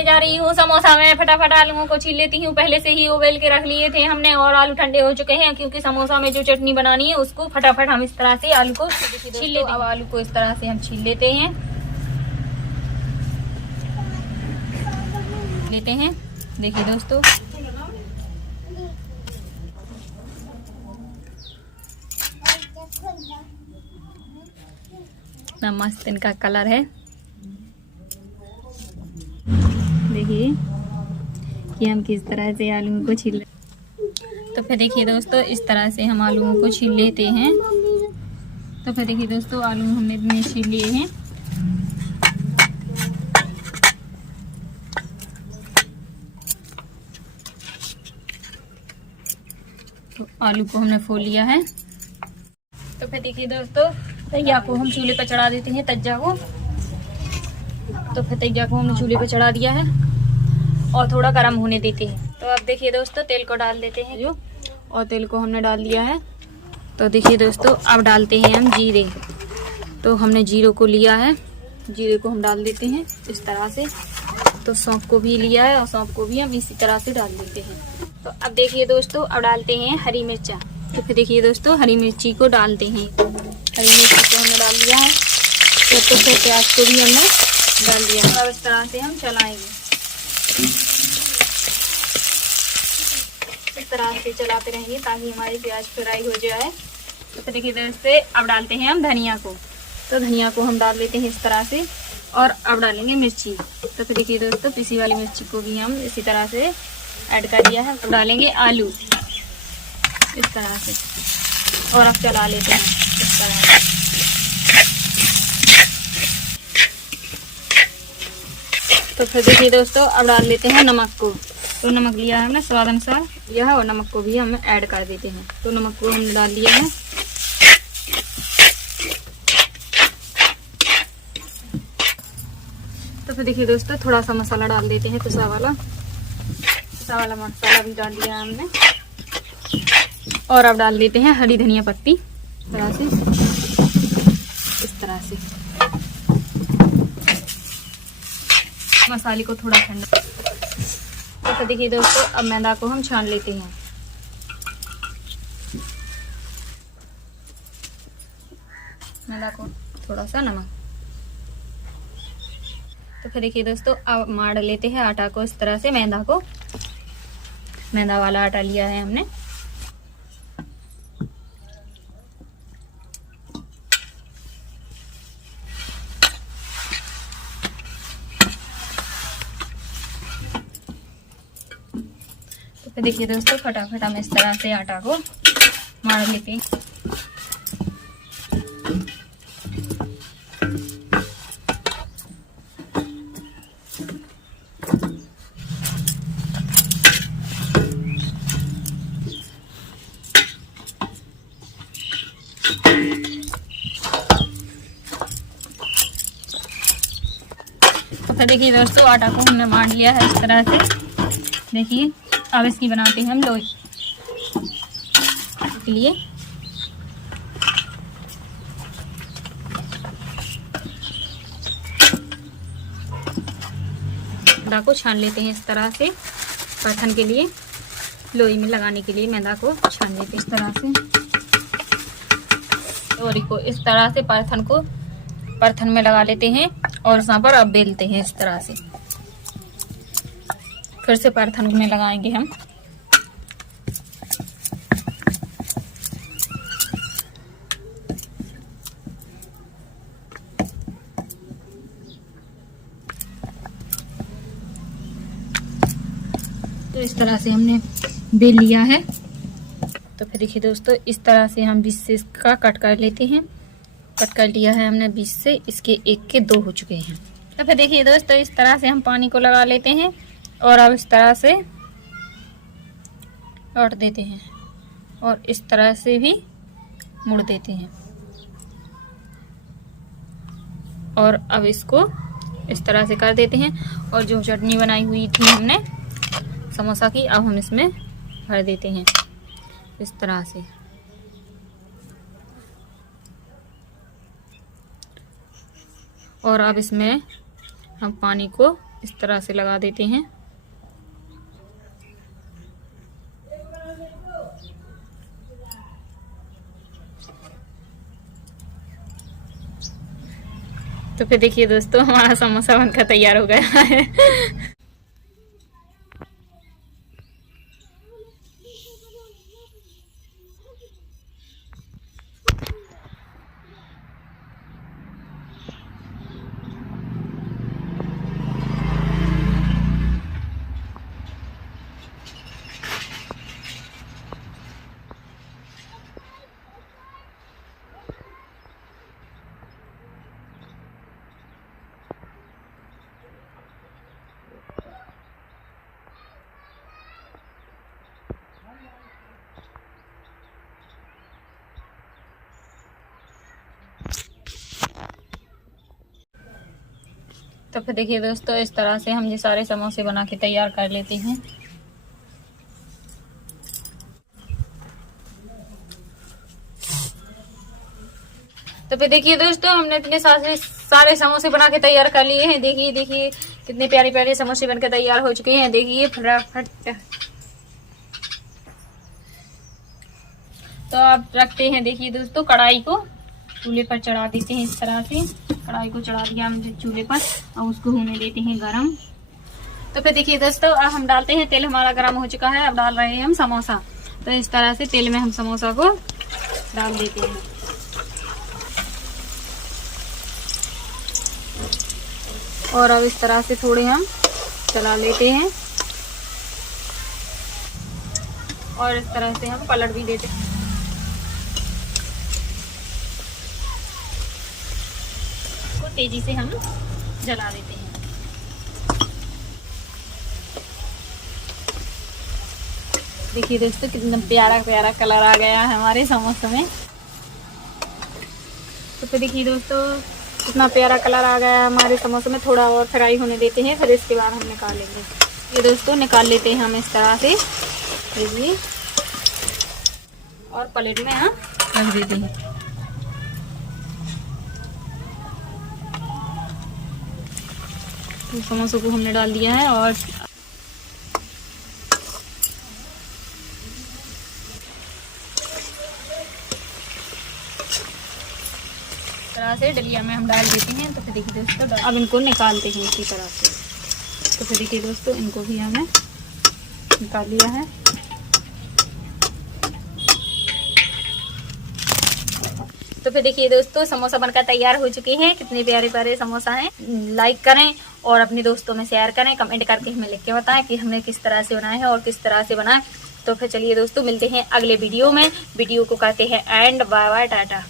बनाने जा रही हूँ समोसा। मैं फटाफट आलूओं को छील लेती हूँ, पहले से ही उबेल के रख लिए थे हमने और आलू ठंडे हो चुके हैं, क्योंकि समोसा में जो चटनी बनानी है उसको फटाफट हम इस तरह से आलू को छील लेते हैं। अब आलू को इस तरह से हम छील लेते हैं देखिए दोस्तों, इतना मस्त इनका कलर है। देखिए कि हम किस तरह से आलूओं को छील, तो फिर देखिए दोस्तों इस तरह से हम आलूओं को छील लेते हैं। तो फिर देखिए दोस्तों आलू हमने इतने छील लिए हैं। तो आलू को हमने फोड़ लिया है। तो फिर देखिए दोस्तों तैया को हम चूल्हे पर चढ़ा देते हैं, तज्जा को। तो फिर तैया को हमने चूल्हे पर चढ़ा दिया है और थोड़ा गर्म होने देते हैं। तो अब देखिए दोस्तों तेल को डाल देते हैं जो, और तेल को हमने डाल दिया है। तो देखिए दोस्तों अब डालते हैं हम जीरे। तो हमने जीरो को लिया है, जीरे को हम डाल देते हैं इस तरह से। तो सौंफ को भी लिया है और सौंफ को भी हम इसी तरह से डाल देते हैं। तो अब देखिए दोस्तों अब डालते हैं हरी मिर्चा। तो फिर देखिए दोस्तों हरी मिर्ची को डालते हैं, हरी मिर्ची को हमने डाल दिया है। तो फिर प्याज को भी हमने डाल दिया है। अब इस तरह से हम चलाएंगे, इस तरह से चलाते रहेंगे ताकि हमारी प्याज फ्राई हो जाए। तो फिर देखिए दोस्तों अब डालते हैं हम धनिया को। तो धनिया को हम डाल लेते हैं इस तरह से, और अब डालेंगे मिर्ची। तो फिर देखिए दोस्तों पिसी वाली मिर्ची को भी हम इसी तरह से ऐड कर दिया है। अब डालेंगे आलू इस तरह से, और अब चला लेते हैं इस तरह से। तो फिर देखिए दोस्तों अब डाल लेते हैं नमक को। तो नमक लिया है हमने स्वाद अनुसार यह है, और नमक को भी हम ऐड कर देते हैं। तो नमक को हमने डाल दिया है। तो फिर देखिए दोस्तों थोड़ा सा मसाला डाल देते हैं, पिसा वाला मसाला भी डाल दिया है हमने। और अब डाल देते हैं हरी धनिया पत्ती इस तरह से मसाले को थोड़ा ठंडा। तो देखिए दोस्तों अब मैदा को हम छान लेते हैं। मैदा को थोड़ा सा नमक। तो फिर देखिए दोस्तों अब मार लेते हैं आटा को इस तरह से। मैदा वाला आटा लिया है हमने। तो फिर देखिए दोस्तों फटाफट हम इस तरह से आटा को मार लेते हैं। तो देखिए दोस्तों आटा को हमने मार लिया है इस तरह से। देखिए अब इसकी बनाते हैं हम लोई के लिए। मैदा को छान लेते हैं इस तरह से, परथन के लिए लोई में लगाने के लिए मैदा को छान लेते हैं इस तरह से। लोई को इस तरह से परथन में लगा लेते हैं और यहाँ पर अब बेलते हैं इस तरह से। फिर से परथन में लगाएंगे हम। तो इस तरह से हमने बेल लिया है। तो फिर देखिए दोस्तों इस तरह से हम 20 से इसका कट कर लेते हैं। कट कर लिया है हमने 20 से, इसके 1 के 2 हो चुके हैं। तो फिर देखिए दोस्तों इस तरह से हम पानी को लगा लेते हैं और अब इस तरह से लौट देते हैं और इस तरह से भी मुड़ देते हैं। और अब इसको इस तरह से कर देते हैं और जो चटनी बनाई हुई थी हमने समोसा की, अब हम इसमें भर देते हैं इस तरह से। और अब इसमें हम पानी को इस तरह से लगा देते हैं। तो फिर देखिए दोस्तों, हमारा समोसा बनकर तैयार हो गया है। तो फिर देखिए दोस्तों, इस तरह से हम ये सारे समोसे बना के तैयार कर लेते हैं। तो फिर देखिए दोस्तों, हमने इतने सारे समोसे बना के तैयार कर लिए हैं। देखिए देखिए कितने प्यारे प्यारे समोसे बनकर तैयार हो चुके हैं। देखिए फटाफट। तो आप रखते हैं, देखिए दोस्तों, कढ़ाई को चूल्हे पर चढ़ा देते हैं। इस तरह से कढ़ाई को चढ़ा दिया हमने चूल्हे पर और उसको होने देते हैं गरम। तो फिर देखिए दोस्तों, अब हम डालते हैं, तेल हमारा गरम हो चुका है। अब डाल रहे हैं हम समोसा। तो इस तरह से तेल में हम समोसा को डाल देते हैं। और अब इस तरह से थोड़े हम चला लेते हैं और इस तरह से हम पलट भी देते हैं। तेजी से हम जला देते हैं। देखिए दोस्तों, कितना प्यारा प्यारा कलर आ गया है हमारे समोसे में। तो फिर देखिए दोस्तों, कितना प्यारा कलर आ गया है हमारे समोसे में। थोड़ा और फ्राई होने देते हैं, फिर इसके बाद हम निकाल लेंगे। ये दोस्तों, निकाल लेते हैं हम इस तरह से। देखिए, और प्लेट में हम रख देते हैं। तो समोसों को हमने डाल दिया है और तरह से डलिया में हम डाल देते हैं। तो फिर देखिए दोस्तों, अब इनको निकालते हैं इसी तरह से। तो फिर देखिए दोस्तों, इनको भी हमने निकाल लिया है। तो फिर देखिए दोस्तों, समोसा बनकर तैयार हो चुके हैं। कितने प्यारे प्यारे समोसा हैं। लाइक करें और अपने दोस्तों में शेयर करें। कमेंट करके हमें लिख के बताएं कि हमने किस तरह से बनाए हैं और किस तरह से बनाए। तो फिर चलिए दोस्तों, मिलते हैं अगले वीडियो में। वीडियो को करते हैं एंड। Bye bye, Tata.